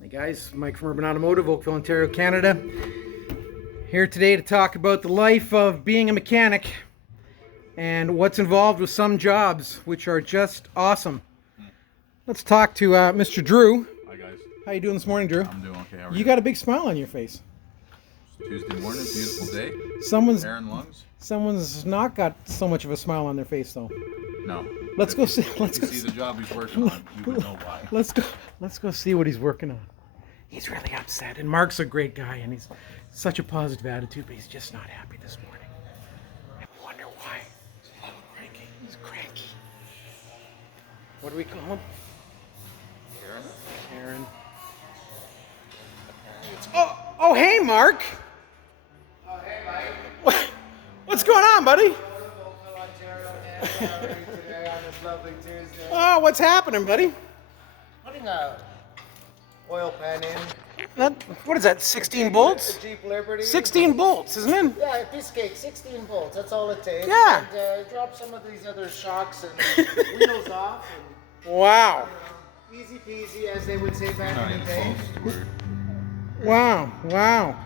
Hey guys, Mike from Urban Automotive, Oakville, Ontario, Canada. Here today to talk about the life of being a mechanic and what's involved with some jobs, which are just awesome. Let's talk to Mr. Drew. Hi guys. How you doing this morning, Drew? I'm doing okay. How are You got a big smile on your face. Tuesday morning, beautiful day. Someone's Air and lungs? Someone's not got so much of a smile on their face though. No. Let's go see. Let's go see the job he's working on. You would know why. Let's go see what he's working on. He's really upset, and Mark's a great guy, and he's such a positive attitude, but he's just not happy this morning. I wonder why. He's a little cranky. He's cranky. What do we call him? Karen. Oh, hey, Mark. Oh, hey, Mike. What's going on, buddy? Today on this lovely Tuesday. Oh, what's happening, buddy? Putting a oil pan in. What is that, 16 bolts? The Jeep Liberty. 16 bolts, isn't it? Yeah, a piece of cake, 16 bolts. That's all it takes. Yeah. And drop some of these other shocks and wheels off. Wow. And, easy peasy, as they would say back in the day. Wow.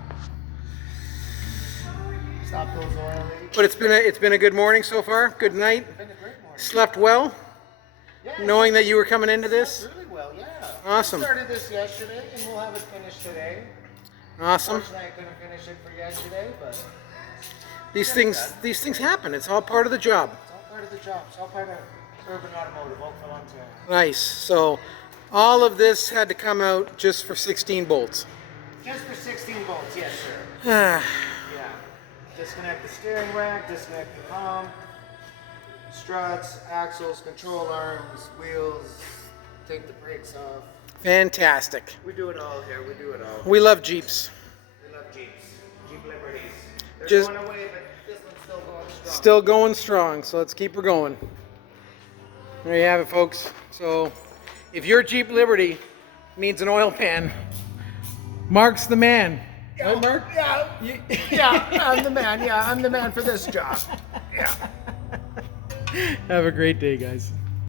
Stop those oil leaks. But it's been a good morning so far. Good night. It's been a great morning. Slept well, Yeah, knowing that you were coming into this. really well, yeah. Awesome. We started this yesterday, and we'll have it finished today. Awesome. Unfortunately, I couldn't finish it for yesterday, but These things happen. It's all part of the job. it's all part of the job. It's all part of Urban Automotive, Oakville, Ontario. Nice. So all of this had to come out just for 16 bolts. Just for 16 bolts, yes, sir. Ah, Yeah. Disconnect the steering rack, disconnect the pump, struts, axles, control arms, wheels, take the brakes off. fantastic. We do it all here. We do it all. We love Jeeps. We love Jeeps. Jeep Liberties. They're Just- going away, but this one's still going strong. Still going strong, so let's keep her going. There you have it, folks. So if your Jeep Liberty needs an oil pan, Mark's the man. Right, Mark? Yeah, I'm the man. Yeah, I'm the man for this job. Yeah. Have a great day, guys.